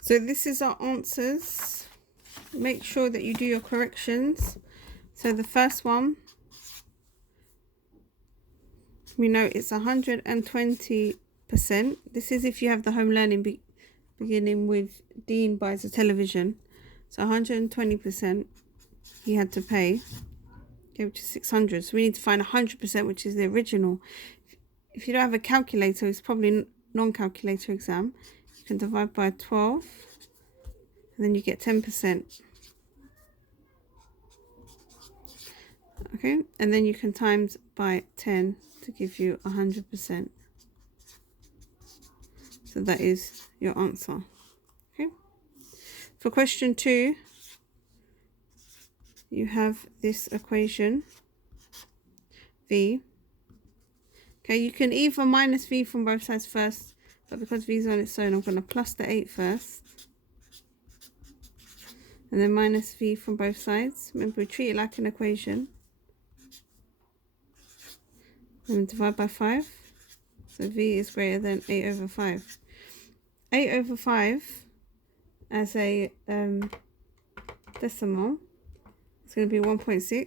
So this is our answers. Make sure that you do your corrections. So the first one, we know it's 120%. This is if you have the home learning beginning with Dean buys a television. So 120% he had to pay, okay, which is 600. So we need to find 100%, which is the original. If you don't have a calculator, it's probably non-calculator exam. You can divide by 12, and then you get 10%. Okay, and then you can times by 10 to give you 100%. So that is your answer. Okay. For question 2, you have this equation, v. Okay, you can either minus v from both sides first, but because v is on its own, I'm going to plus the 8 first. And then minus v from both sides. Remember, we treat it like an equation. And divide by 5. So v is greater than 8 over 5. 8 over 5 as a decimal, it's going to be 1.6.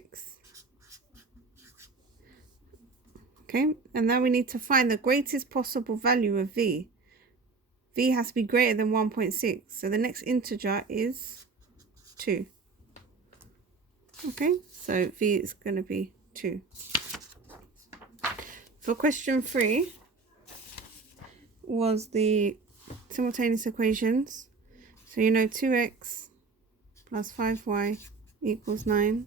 Okay, and now we need to find the greatest possible value of v. V has to be greater than 1.6. So the next integer is 2. Okay, so v is going to be 2. For question 3 was the simultaneous equations. So you know 2x plus 5y equals 9,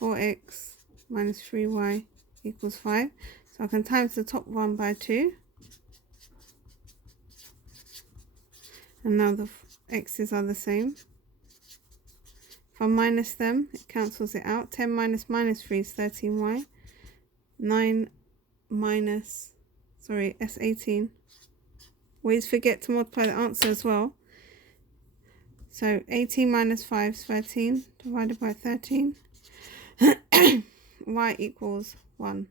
4x minus 3y equals 5. So I can times the top one by 2. And now the x's are the same. If I minus them, it cancels it out. 10 minus 3 is 13y. 9 minus, sorry, S18. Always forget to multiply the answer as well. So 18 minus 5 is 13 divided by 13. Y equals 1.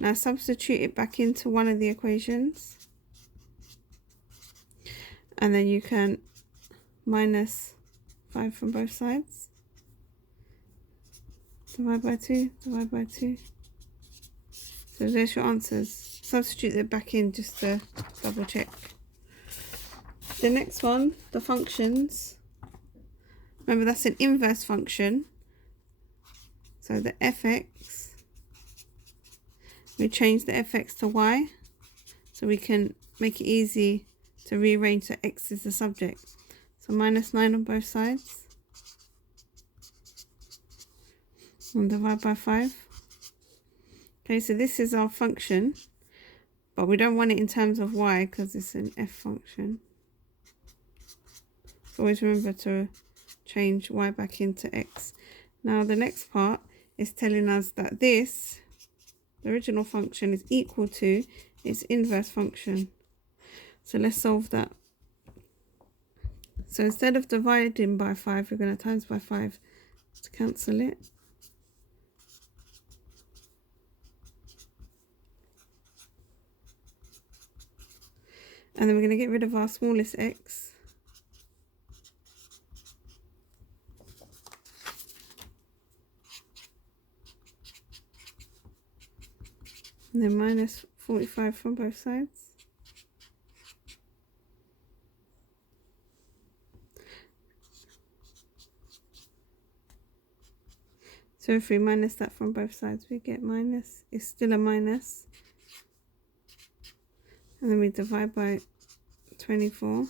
Now substitute it back into one of the equations. And then you can minus 5 from both sides. Divide by 2, divide by 2. So there's your answers. Substitute it back in just to double check. The next one, the functions. Remember, that's an inverse function. So the fx, we change the fx to y, so we can make it easy to rearrange so x is the subject. So minus 9 on both sides. And divide by 5. Okay, so this is our function, but we don't want it in terms of y because it's an f function. So always remember to change y back into x. Now the next part is telling us that this, the original function, is equal to its inverse function. So let's solve that. So instead of dividing by 5, we're going to times by 5 to cancel it. And then we're going to get rid of our smallest x. And then minus 45 from both sides. So if we minus that from both sides, we get minus. It's still a minus. And then we divide by 24.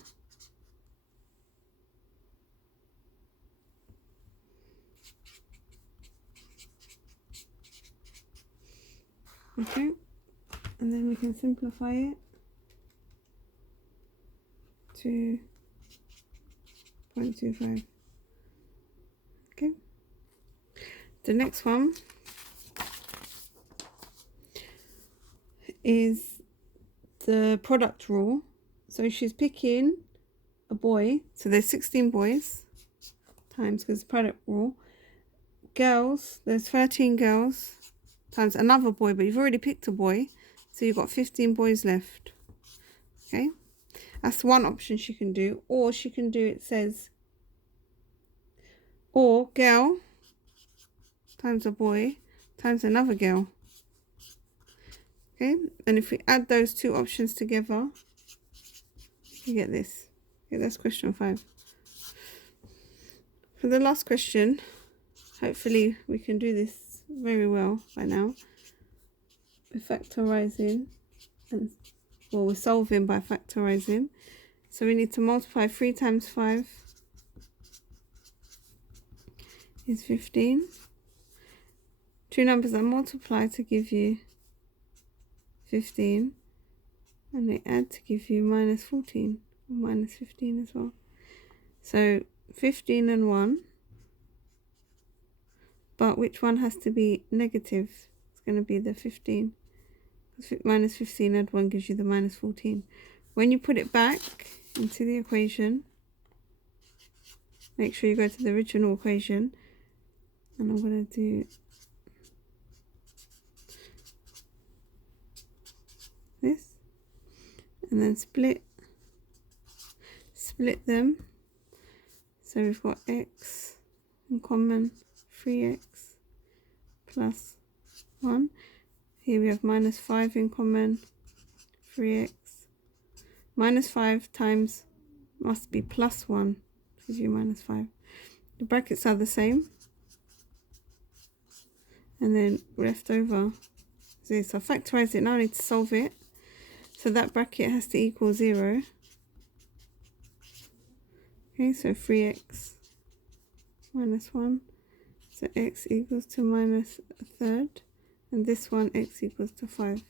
Okay, and then we can simplify it to 0.25. Okay, the next one is the product rule. So she's picking a boy, so there's 16 boys times, because product rule. Girls, there's 13 girls times another boy, but you've already picked a boy, so you've got 15 boys left. Okay, That's one option she can do. Or she can do, it says, or girl times a boy times another girl. Okay, and if we add those two options together, you get this. Okay, that's question 5. For the last question, hopefully we can do this very well by now. We're factorizing, and well, we're solving by factorizing. So we need to multiply 3 times 5 is 15. Two numbers that multiply to give you 15, and they add to give you minus 14 or minus 15 as well. So 15 and 1, but which one has to be negative? It's going to be the 15. Minus 15 add 1 gives you the minus 14. When you put it back into the equation, make sure you go to the original equation, and I'm going to do this, and then split them. So we've got x in common, 3x plus 1. Here we have minus 5 in common, 3x. Minus 5 times must be plus 1, gives you minus 5. The brackets are the same. And then left over. So I factorize it, now I need to solve it. So that bracket has to equal 0. Okay, so 3x minus 1. So x equals to minus a third. And this one, x equals to 5.